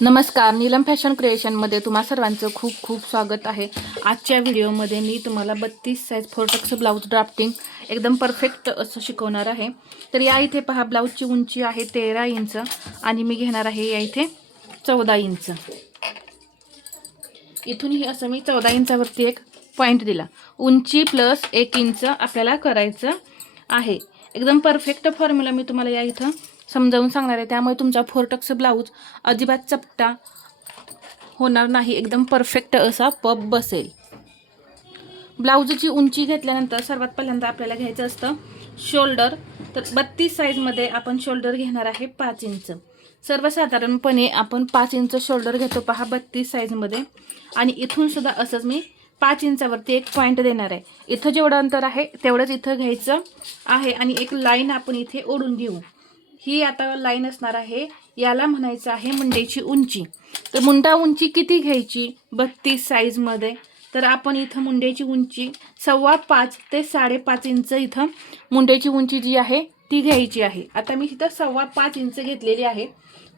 नमस्कार, नीलम फॅशन क्रिएशनमध्ये तुम्हा सर्वांचं खूप खूप स्वागत आहे। आजच्या व्हिडिओमध्ये मी तुम्हाला 32 साईज फोरटक्स ब्लाऊज ड्राफ्टिंग एकदम परफेक्ट असं शिकवणार आहे। तर या इथे पहा, ब्लाऊजची उंची आहे 13 इंच आणि मी घेणार आहे या इथे 14 इंच। इथूनही असं मी 14 इंचावरती एक पॉइंट दिला। उंची प्लस 1 इंच आपल्याला करायचं आहे। एकदम परफेक्ट फॉर्म्युला मी तुम्हाला या इथं समजावून सांगणार आहे, त्यामुळे तुमचा फोरटक्स ब्लाऊज अजिबात चपटा होणार नाही, एकदम परफेक्ट असा पफ बसेल। ब्लाऊजची उंची घेतल्यानंतर सर्वात पहिल्यांदा आपल्याला घ्यायचं असतं शोल्डर। तर 32 साईजमध्ये आपण शोल्डर घेणार आहे 5 इंच। सर्वसाधारणपणे आपण 5 इंच शोल्डर घेतो पहा 32 साईजमध्ये, आणि इथून सुद्धा असंच मी 5 इंचावरती एक पॉइंट देणार आहे। इथं जेवढं अंतर आहे तेवढंच इथं घ्यायचं आहे आणि एक लाईन आपण इथे ओढून घेऊ। ही आता लाईन असणार आहे, याला म्हणायचं आहे मुंडेची उंची। तर मुंडा उंची किती घ्यायची 32 साईजमध्ये? तर आपण इथं मुंड्याची उंची 5.25 ते 5.5 इंच इथं मुंड्याची उंची जी आहे ती घ्यायची आहे। आता मी इथं 5.25 इंच घेतलेली आहे।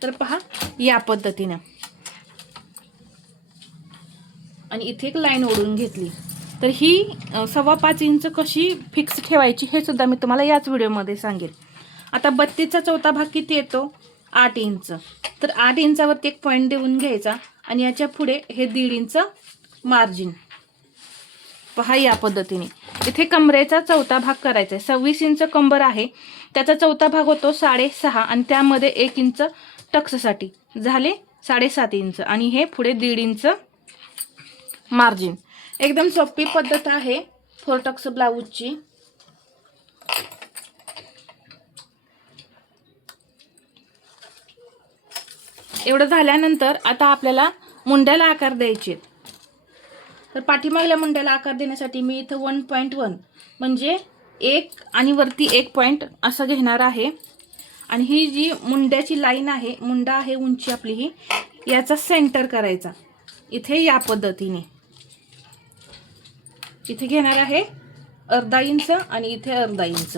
तर पहा या पद्धतीने, आणि इथे एक लाईन ओढून घेतली। तर ही 5.25 इंच कशी फिक्स ठेवायची हे सुद्धा मी तुम्हाला याच व्हिडिओमध्ये सांगेल। आता 32चा चौथा भाग किती येतो? 8 इंच। तर 8 इंचावरती एक पॉइंट देऊन घ्यायचा आणि याच्या पुढे हे 1.5 इंच मार्जिन। पहा या पद्धतीने इथे कमरेचा चौथा भाग करायचा आहे। 26 इंच कंबर आहे, त्याचा चौथा भाग होतो 6.5 आणि त्यामध्ये 1 इंच टक्ससाठी झाले 7.5 इंच, आणि हे पुढे 1.5 इंच मार्जिन। एकदम सोपी पद्धत आहे फोरटक्स ब्लाऊजची। एवढं झाल्यानंतर आता आपल्याला मुंड्याला आकार द्यायचे। तर पाठीमागल्या मुंड्याला आकार देण्यासाठी मी इथं 1.1 म्हणजे 1 आणि वरती 1 पॉइंट असं घेणार आहे। आणि ही जी मुंड्याची लाईन आहे, मुंडा आहे उंची आपली ही, याचा सेंटर करायचा इथे या पद्धतीने। इथे घेणार आहे 1/2 इंच आणि इथे 1/2 इंच,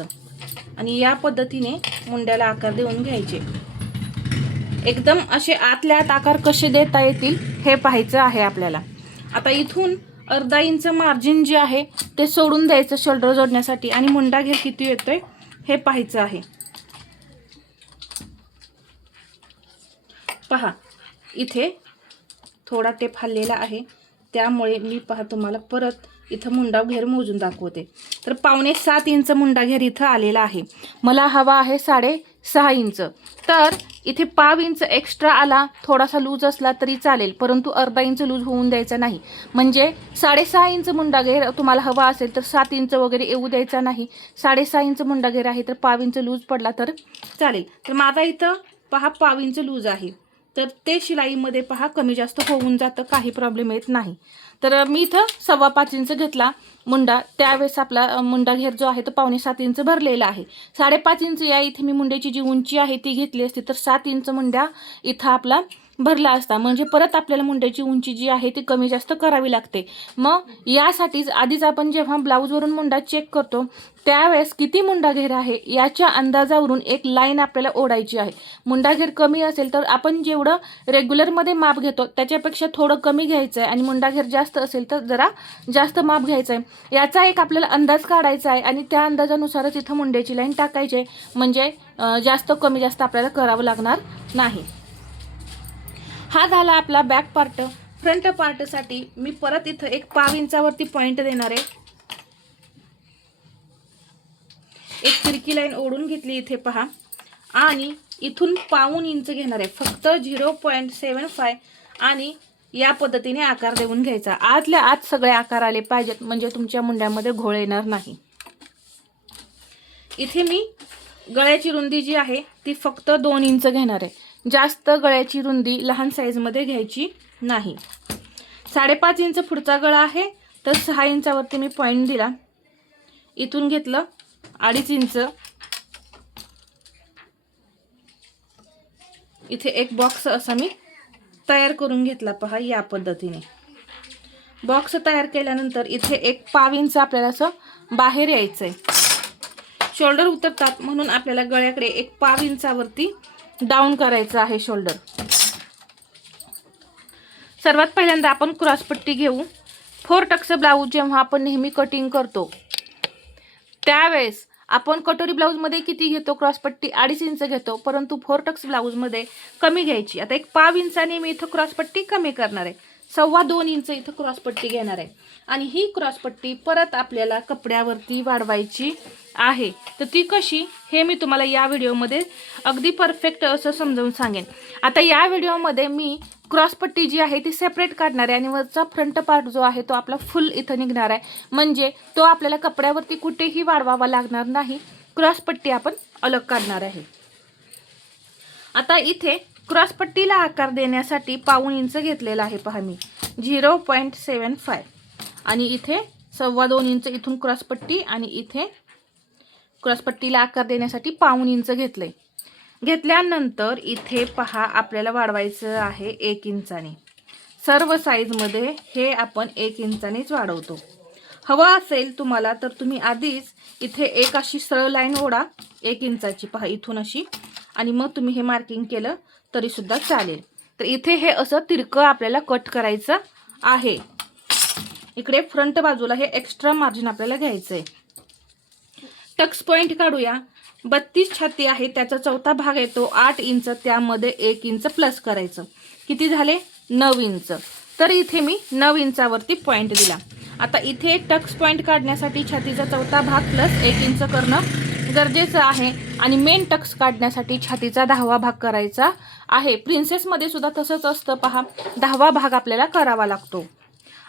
आणि या पद्धतीने मुंड्याला आकार देऊन घ्यायचे। एकदम असे आतल्या आत आकार कसे देता येतील हे पाहायचं आहे आपल्याला। आता इथून 1/2 इंच मार्जिन जे आहे ते सोडून द्यायचं शोल्डर जोडण्यासाठी, आणि मुंडा घेर किती येतोय हे पाहायचं आहे। पहा इथे थोडा टेप हल्लेला आहे, त्यामुळे मी पहा तुम्हाला परत इथं मुंडा घेर मोजून दाखवते। तर 5.25 इंच मुंडा घेर इथं आलेला आहे। मला हवा आहे 6.5 इंच। तर इथे 1/2 इंच एक्स्ट्रा आला, थोडासा लूज असला तरी चालेल, परंतु 1/2 इंच लूज होऊन द्यायचा नाही। म्हणजे 6.5 इंच मुंडा घेर तुम्हाला हवा असेल तर 7 इंच वगैरे येऊ द्यायचा नाही। 6.5 इंच मुंडा घेर आहे तर 1/2 इंच लूज पडला तर चालेल। तर माझा इथं पहा 1/2 इंच लूज आहे, तर ते शिलाईमध्ये पहा कमी जास्त होऊन जातं, काही प्रॉब्लेम येत नाही। तर मी इथं 5.25 इंच घेतला मुंडा, त्यावेळेस आपला मुंडा घेर जो आहे तो 6.25 इंच भरलेला आहे। 5.5 इंच या इथे मी मुंड्याची जी उंची आहे ती घेतली असती तर 7 इंच मुंड्या इथं आपला भरला असता, म्हणजे परत आपल्याला मुंड्याची उंची जी आहे ती कमी जास्त करावी लागते। मग यासाठीच आधीच आपण जेव्हा ब्लाऊजवरून मुंडा चेक करतो त्यावेळेस किती मुंडा घेर आहे याच्या अंदाजावरून एक लाईन आपल्याला ओढायची आहे। मुंडा घेर कमी असेल तर आपण जेवढं रेग्युलरमध्ये माप घेतो त्याच्यापेक्षा थोडं कमी घ्यायचं आहे, आणि मुंडा घेर जास्त असेल तर जरा जास्त माप घ्यायचं आहे। याचा एक आपल्याला अंदाज काढायचा आहे, आणि त्या अंदाजानुसारच इथं मुंड्याची लाईन टाकायची आहे, म्हणजे जास्त कमी जास्त आपल्याला करावं लागणार नाही। हा झाला आपला बॅक पार्ट। फ्रंट पार्टसाठी मी परत इथं एक 1/2 इंचावरती पॉइंट देणार आहे। एक तिरकी लाईन ओढून घेतली इथे पहा, आणि इथून 1/2 इंच घेणार आहे, फक्त 0.75, आणि या पद्धतीने आकार देऊन घ्यायचा। आतल्या आत सगळे आकार आले पाहिजेत, म्हणजे तुमच्या मुंड्यामध्ये घोळ येणार नाही। इथे मी गळ्याची रुंदी जी आहे ती फक्त 2 इंच घेणार आहे, जास्त गळ्याची रुंदी लहान साईजमध्ये घ्यायची नाही। 5.5 इंच पुढचा गळा आहे, तर 6 इंचावरती मी पॉइंट दिला। इथून घेतलं 2.5 इंच, इथे एक बॉक्स असा मी तयार करून घेतला पहा या पद्धतीने। बॉक्स तयार केल्यानंतर इथे एक 1/2 इंच आपल्याला असं बाहेर यायचंय। शोल्डर उतरतात म्हणून आपल्याला गळ्याकडे एक 1/2 इंचावरती डाऊन करायचं आहे शोल्डर। सर्वात पहिल्यांदा आपण क्रॉसपट्टी घेऊ. 4 टक्स ब्लाऊज जेव्हा आपण नेहमी कटिंग करतो त्यावेळेस आपण कटोरी ब्लाऊजमध्ये किती घेतो क्रॉसपट्टी 2.5 इंच घेतो, परंतु 4 टक्स ब्लाऊजमध्ये कमी घ्यायची. आता एक पाव इंचाने मी इथं क्रॉसपट्टी कमी करणार आहे, 2.25 इंच इथं क्रॉसपट्टी घेणार आहे. आणि ही क्रॉसपट्टी परत आपल्याला कपड्यावरती वाढवायची आहे. तर ती कशी हे मी तुम्हाला या व्हिडिओमध्ये अगदी परफेक्ट असं समजावून सांगेन. आता या व्हिडिओमध्ये मी क्रॉसपट्टी जी आहे ती सेपरेट काढणार आहे आणि वरचा फ्रंट पार्ट जो आहे तो आपला फुल इथं निघणार आहे. म्हणजे तो आपल्याला कपड्यावरती कुठेही वाढवावा लागणार नाही. क्रॉसपट्टी आपण अलग काढणार आहे. आता इथे क्रॉसपट्टीला आकार देण्यासाठी 1.25 इंच घेतलेला आहे. पहा मी 0.75 आणि इथे 2.25 इंच इथून क्रॉसपट्टी आणि इथे क्रॉसपट्टीला आकार देण्यासाठी 1.25 इंच घेतले. घेतल्यानंतर इथे पहा आपल्याला वाढवायचं आहे 1 इंचाने. सर्व साईजमध्ये हे आपण 1 इंचानेच वाढवतो. हवं असेल तुम्हाला तर तुम्ही आधीच इथे एक अशी सरळ लाईन ओढा 1 इंचाची, पहा इथून अशी, आणि मग तुम्ही हे मार्किंग केलं तरी सुद्धा चालेल. तर इथे हे असं तिरकं आपल्याला कट करायचं आहे. इकडे फ्रंट बाजूला हे एक्स्ट्रा मार्जिन आपल्याला घ्यायचं आहे. टक्स पॉईंट काढूया. 32 छाती आहे, त्याचा चौथा भाग येतो 8 इंच, त्यामध्ये 1 इंच प्लस करायचं. किती झाले 9 इंच. तर इथे मी 9 इंचावरती पॉईंट दिला. आता इथे टक्स पॉईंट काढण्यासाठी छातीचा चौथा भाग प्लस 1 इंच करणं गरजेचं आहे आणि मेन टक्स काढण्यासाठी छातीचा 10वा भाग करायचा आहे. प्रिन्सेसमध्ये सुद्धा तसंच असतं पहा, 10वा भाग आपल्याला करावा लागतो.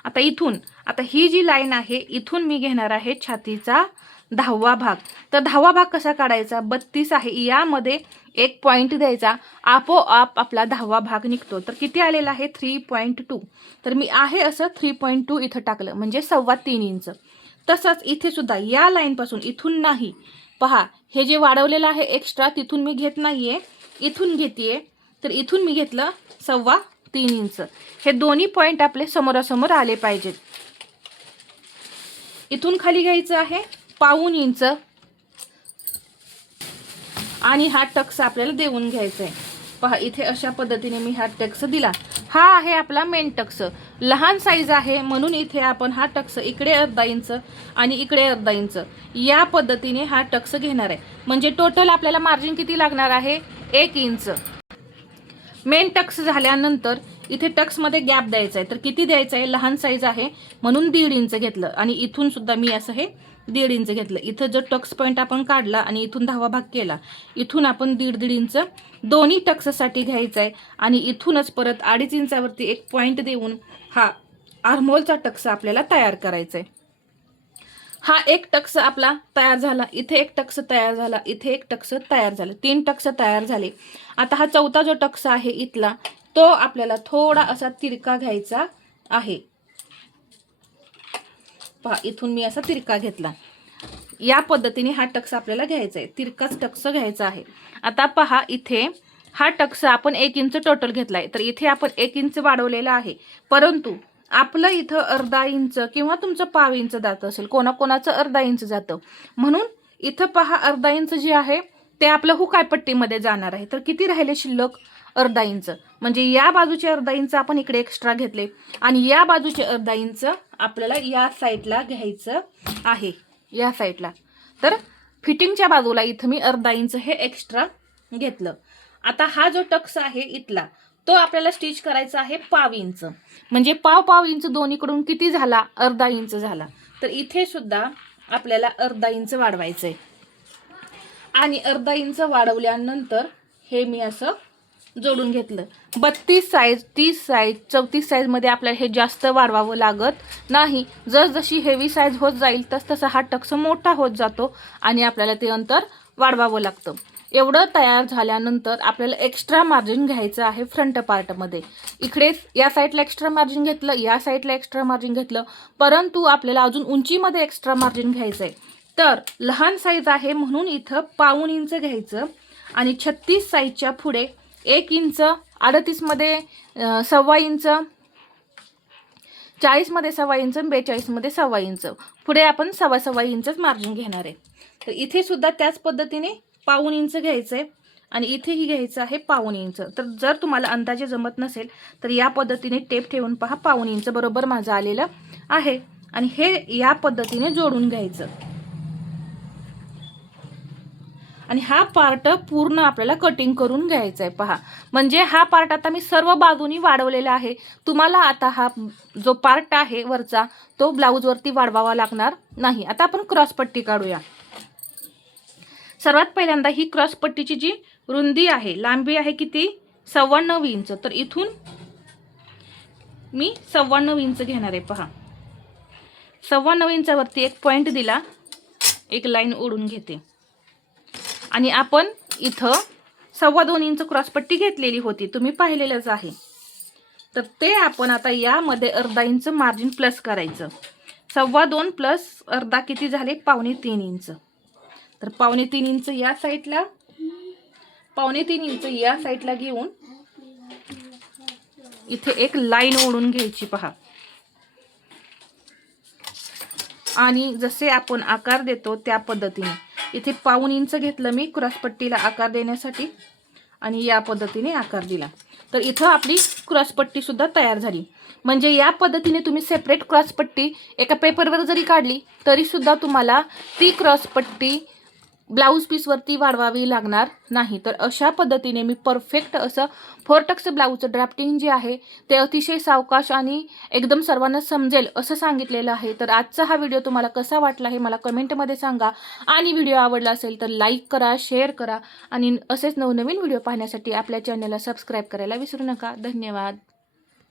आता इथून ही जी लाईन आहे इथून मी घेणार आहे छातीचा 10वा भाग. तर 10वा भाग कसा काढायचा, 32 आहे, यामध्ये एक पॉईंट द्यायचा, आपोआप आपला 10वा भाग निघतो. तर किती आलेला आहे 3.2. तर मी आहे असं 3.2 इथं टाकलं म्हणजे 3.25 इंच. तसंच इथे सुद्धा या लाईनपासून इथून नाही, पहा हे जे वाढवलेलं आहे एक्स्ट्रा तिथून मी घेत नाहीये, इथून घेतेय. तर इथून मी घेतलं 3.25 इंच. हे दोन्ही पॉईंट आपले समोरासमोर आले पाहिजेत. इथून खाली घ्यायचं आहे 1.25 इंच आणि हा टक्स आपल्याला देऊन घ्यायचा आहे. पहा इथे अशा पद्धतीने मी हा टक्स दिला. हा आहे आपला मेन टक्स. लहान साईज आहे म्हणून इथे आपण हा टक्स इकडे 1/2 इंच आणि इकडे 1/2 इंच या पद्धतीने हा टक्स घेणार आहे. म्हणजे टोटल आपल्याला मार्जिन किती लागणार आहे 1 इंच. मेन टक्स झाल्यानंतर इथे टक्समध्ये गॅप द्यायचा आहे. तर किती द्यायचं आहे, लहान साईज आहे म्हणून 1.5 इंच घेतलं आणि इथून सुद्धा मी असं हे 1.5 इंच घेतलं. इथं जर टक्स पॉईंट आपण काढला आणि इथून 10वा भाग केला, इथून आपण 1.5 इंच दोन्ही टक्ससाठी घ्यायचं आहे आणि इथूनच परत 2.5 इंचावरती एक पॉईंट देऊन हा आर्महोलचा टक्स आपल्याला तयार करायचा आहे. हा एक टक्स आपला तयार झाला, इथे एक टक्स तयार झाला, इथे एक टक्स तयार झाला, 3 टक्स तयार झाले. आता हा चौथा जो टक्स आहे इथला तो आपल्याला थोडा असा तिरका घ्यायचा आहे. पहा इथून मी असा तिरका घेतला. या पद्धतीने हा टक्स आपल्याला घ्यायचा आहे, तिरकाच टक्स घ्यायचा आहे. आता पहा इथे हा टक्स आपण 1 इंच टोटल घेतलाय. तर इथे आपण 1 इंच वाढवलेला आहे, परंतु आपलं इथं 1/2 इंच किंवा तुमचं 1/2 इंच जात असेल, कोणाकोणाचं 1/2 इंच जातं, म्हणून इथं पहा 1/2 इंच जे आहे ते आपलं हुकाय पट्टीमध्ये जाणार आहे. तर किती राहिले शिल्लक 1/2 इंच. म्हणजे या बाजूचे 1/2 इंच आपण इकडे एक्स्ट्रा घेतले आणि या बाजूचे 1/2 इंच आपल्याला या साईडला घ्यायचं आहे, या साईडला. तर फिटिंगच्या बाजूला इथं मी 1/2 इंच हे एक्स्ट्रा घेतलं. आता हा जो टक्स आहे इथला तो आपल्याला स्टिच करायचा आहे 1/2 इंच. म्हणजे 1/2 इंच दोन्हीकडून किती झाला 1/2 इंच झाला. तर इथे सुद्धा आपल्याला 1/2 इंच वाढवायचं आहे आणि 1/2 इंच वाढवल्यानंतर हे मी असं जोडून घेतलं. 32 साईज, 30 साईज, 34 साईजमध्ये आपल्याला हे जास्त वाढवावं लागत नाही. जसजशी हेवी साईज होत जाईल तसतसा हा टक्स मोठा होत जातो आणि आपल्याला ते अंतर वाढवावं लागतं. एवढं तयार झाल्यानंतर आपल्याला एक्स्ट्रा मार्जिन घ्यायचं आहे फ्रंट पार्टमध्ये. इकडे या साईडला एक्स्ट्रा मार्जिन घेतलं, या साईडला एक्स्ट्रा मार्जिन घेतलं, परंतु आपल्याला अजून उंचीमध्ये एक्स्ट्रा मार्जिन घ्यायचं आहे. तर लहान साईज आहे म्हणून इथं 1/2 इंच घ्यायचं आणि 36 साईजच्या पुढे 1 इंच, 38मध्ये 1/2 इंच, 40मध्ये 1/2 इंच, 42मध्ये 1/2 इंच, पुढे आपण 1/2 इंचच मार्जिन घेणार आहे. तर इथे सुद्धा त्याच पद्धतीने 1/2 इंच घ्यायचं आहे आणि इथेही घ्यायचं आहे 1/2 इंच. तर जर तुम्हाला अंदाजे जमत नसेल तर या पद्धतीने टेप ठेवून पहा 1/2 इंच बरोबर माझं आलेलं आहे. आणि हे या पद्धतीने जोडून घ्यायचं. आणि हा पार्ट पूर्ण आपल्याला कटिंग करून घ्यायचा आहे पहा. म्हणजे हा पार्ट आता मी सर्व बाजूनी वाढवलेला आहे. तुम्हाला आता हा जो पार्ट आहे वरचा तो ब्लाऊजवरती वाढवावा लागणार नाही. आता आपण क्रॉस पट्टी काढूया. सर्वात पहिल्यांदा ही क्रॉस पट्टीची जी रुंदी आहे, लांबी आहे किती 9.25 इंच. तर इथून मी 9.25 इंच घेणार आहे पहा. 9.25 इंचावरती एक पॉइंट दिला, एक लाईन ओढून घेते आणि आपण इथं 2.25 इंच क्रॉसपट्टी घेतलेली होती, तुम्ही पाहिलेलंच आहे. तर ते आपण आता यामध्ये अर्धा इंच मार्जिन प्लस करायचं. 2.25 प्लस अर्धा किती झाले 2.25 इंच. तर 2.25 इंच या साईडला, 2.25 इंच या साईडला घेऊन इथे एक लाईन ओढून घ्यायची पहा. आणि जसे आपण आकार देतो त्या पद्धतीने इथे 1/2 इंच घेतलं मी क्रॉसपट्टीला आकार देण्यासाठी आणि या पद्धतीने आकार दिला. तर इथं आपली क्रॉसपट्टी सुद्धा तयार झाली. म्हणजे या पद्धतीने तुम्ही सेपरेट क्रॉसपट्टी एका पेपरवर जरी काढली तरी सुद्धा तुम्हाला ती क्रॉसपट्टी ब्लाऊज पीसवरती वाढवावी लागणार नाही. तर अशा पद्धतीने मी परफेक्ट असं 4 टक्स ब्लाऊजचं ड्राफ्टिंग जे आहे ते अतिशय सावकाश आणि एकदम सर्वांना समजेल असं सांगितलेलं आहे. तर आजचा हा व्हिडिओ तुम्हाला कसा वाटला हे मला कमेंटमध्ये सांगा. आणि व्हिडिओ आवडला असेल तर लाईक करा, शेअर करा आणि असेच नवनवीन व्हिडिओ पाहण्यासाठी आपल्या चॅनलला सबस्क्राईब करायला विसरू नका. धन्यवाद.